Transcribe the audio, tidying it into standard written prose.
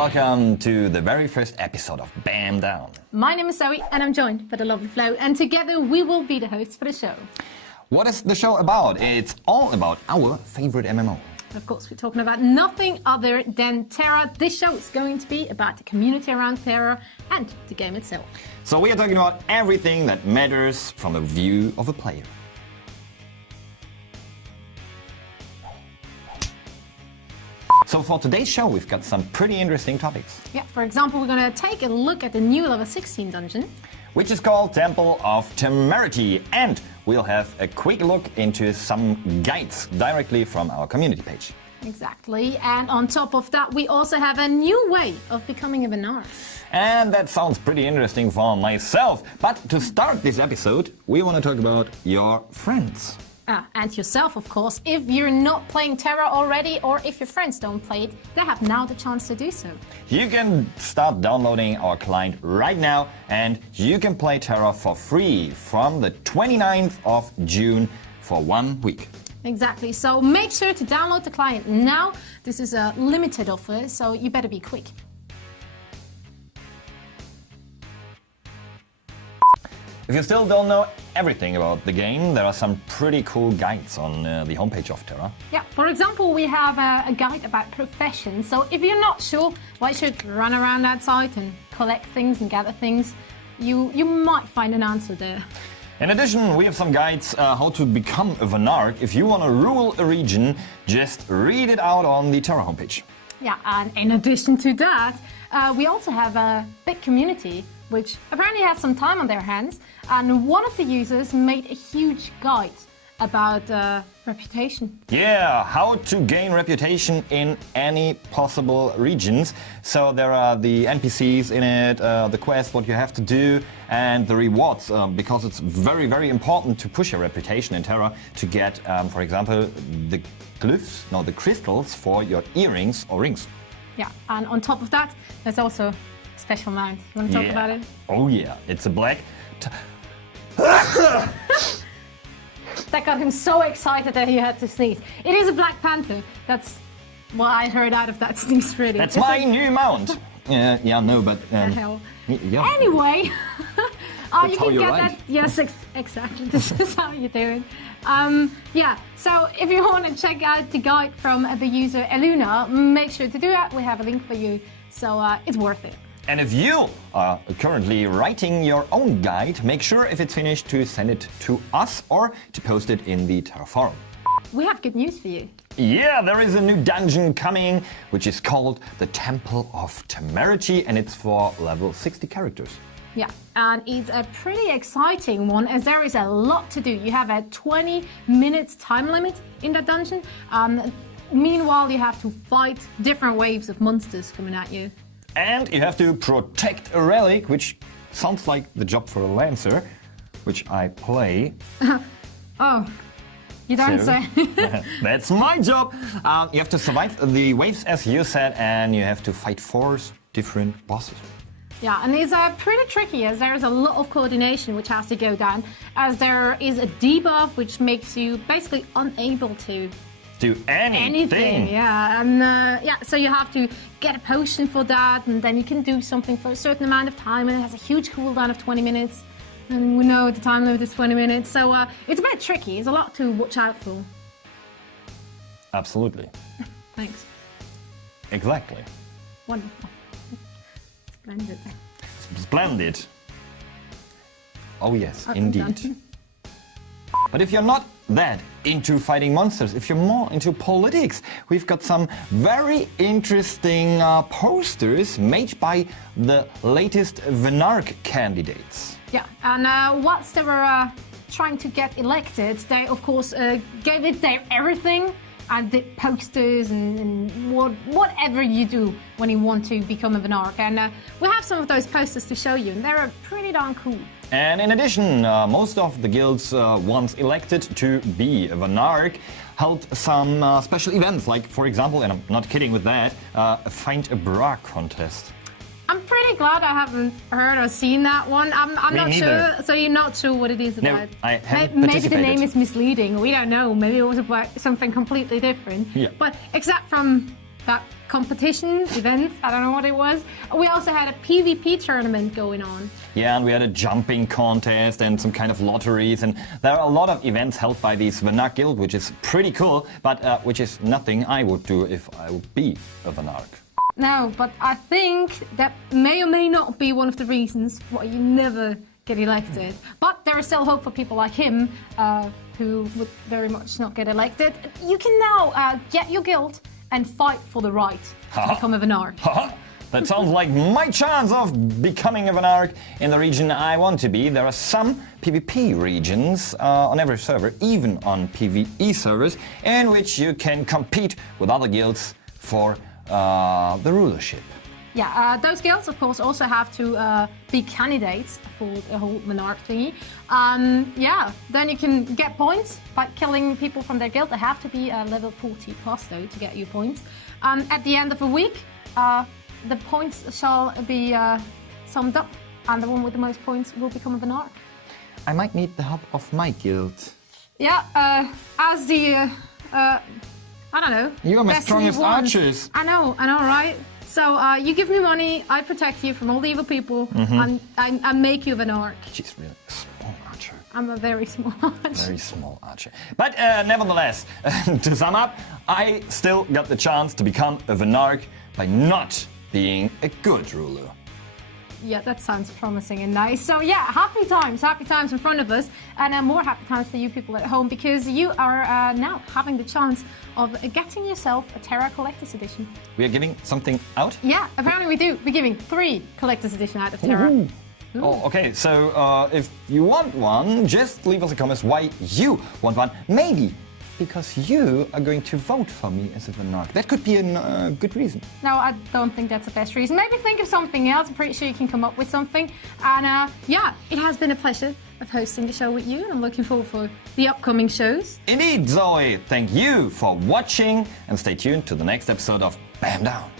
welcome to the very first episode of Bam Down. My name is Zoe and I'm joined by the lovely Flo, and together we will be the hosts for the show. What is the show about? It's all about our favorite MMO. Of course, we're talking about nothing other than TERA. This show is going to be about the community around TERA and the game itself. So we are talking about everything that matters from the view of a player. So for today's show, we've got some pretty interesting topics. Yeah, for example, we're going to take a look at the new level 16 dungeon, which is called Temple of Temerity, and we'll have a quick look into some guides directly from our community page. Exactly, and on top of that, we also have a new way of becoming a Venar. And that sounds pretty interesting for myself. But to start this episode, we want to talk about your friends. And yourself, of course. If you're not playing TERA already, or if your friends don't play it, they have now the chance to do so. You can start downloading our client right now, and you can play TERA for free from the 29th of June for 1 week. Exactly, so make sure to download the client now. This is a limited offer, so you better be quick. If you still don't know everything about the game, there are some pretty cool guides on the homepage of TERA. Yeah, for example, we have a guide about professions. So if you're not sure why you should run around that site and collect things and gather things, you might find an answer there. In addition, we have some guides how to become a Vanarch. If you want to rule a region, just read it out on the TERA homepage. Yeah, and in addition to that, we also have a big community which apparently has some time on their hands, and one of the users made a huge guide about reputation. Yeah, how to gain reputation in any possible regions. So there are the NPCs in it, the quests, what you have to do, and the rewards, because it's very, very important to push your reputation in TERA to get, for example, the glyphs, no, the crystals for your earrings or rings. Yeah, and on top of that, there's also special mount. You want to talk about it? Oh yeah, it's a black... That got him so excited that he had to sneeze. It is a Black Panther. That's what I heard out of that sneeze, really. That's my new mount. Yeah, no, but... hell. Yeah. Anyway, you can get right. that. Yes, exactly. This is how you do it. Yeah, so if you want to check out the guide from the user Eluna, make sure to do that. We have a link for you, so it's worth it. And if you are currently writing your own guide, make sure if it's finished to send it to us or to post it in the TERA forum. We have good news for you. Yeah, there is a new dungeon coming, which is called the Temple of Temerity, and it's for level 60 characters. Yeah, and it's a pretty exciting one, as there is a lot to do. You have a 20 minutes time limit in that dungeon. Meanwhile, you have to fight different waves of monsters coming at you. And you have to protect a relic, which sounds like the job for a Lancer, which I play. Oh, you don't say. That's my job. You have to survive the waves, as you said, and you have to fight 4 different bosses. Yeah, and these are pretty tricky, as there is a lot of coordination which has to go down, as there is a debuff which makes you basically unable to do anything. Yeah, and so you have to get a potion for that, and then you can do something for a certain amount of time, and it has a huge cooldown of 20 minutes. And we know the time limit is 20 minutes, so it's a bit tricky. It's a lot to watch out for. Absolutely. Thanks. Exactly. Wonderful. Splendid. Splendid. Oh yes, indeed. Done. But if you're not that into fighting monsters, if you're more into politics, we've got some very interesting posters made by the latest Vanarch candidates. Yeah, and once they were trying to get elected, they of course gave it their everything and did posters and whatever you do when you want to become a Vanarch. And we have some of those posters to show you, and they're pretty darn cool. And in addition, most of the guilds once elected to be a Vanarch held some special events, like, for example, and I'm not kidding with that, a Find a Bra contest. I'm pretty glad I haven't heard or seen that one. I'm not neither. sure. So you're not sure what it is about? No, I haven't Maybe the participated. name is misleading. We don't know. Maybe it was about something completely different. Yeah. But except from that competition event. I don't know what it was. We also had a PvP tournament going on. Yeah, and we had a jumping contest and some kind of lotteries, and there are a lot of events held by the Vanark Guild, which is pretty cool, but which is nothing I would do if I would be a Vanark. No, but I think that may or may not be one of the reasons why you never get elected. But there is still hope for people like him, who would very much not get elected. You can now get your guild and fight for the right to become a Vanark. That sounds like my chance of becoming a Vanark in the region I want to be. There are some PvP regions on every server, even on PvE servers, in which you can compete with other guilds for the rulership. Yeah, those guilds, of course, also have to be candidates for the whole Vanark thingy. Yeah, then you can get points by killing people from their guild. They have to be level 40 plus, though, to get you points. At the end of a week, the points shall be summed up, and the one with the most points will become a Vanark. I might need the help of my guild. Yeah, as the, I don't know. You are my Destiny strongest one. archers. I know, right? So you give me money, I protect you from all the evil people, and I make you a Vanark. She's really a small archer. I'm a very small archer. Very small archer. But nevertheless, to sum up, I still got the chance to become a Vanark by not being a good ruler. Yeah, that sounds promising and nice. So yeah, happy times in front of us, and more happy times for you people at home, because you are now having the chance of getting yourself a TERA Collector's Edition. We are giving something out? Yeah, apparently we do. We're giving 3 Collector's Edition out of TERA. Ooh. Oh, okay, so if you want one, just leave us a comment why you want one. Maybe because you are going to vote for me as a Vanark. That could be a good reason. No, I don't think that's the best reason. Maybe think of something else. I'm pretty sure you can come up with something. And yeah, it has been a pleasure of hosting the show with you, and I'm looking forward for the upcoming shows. Indeed, Zoe. Thank you for watching, and stay tuned to the next episode of Bam Down.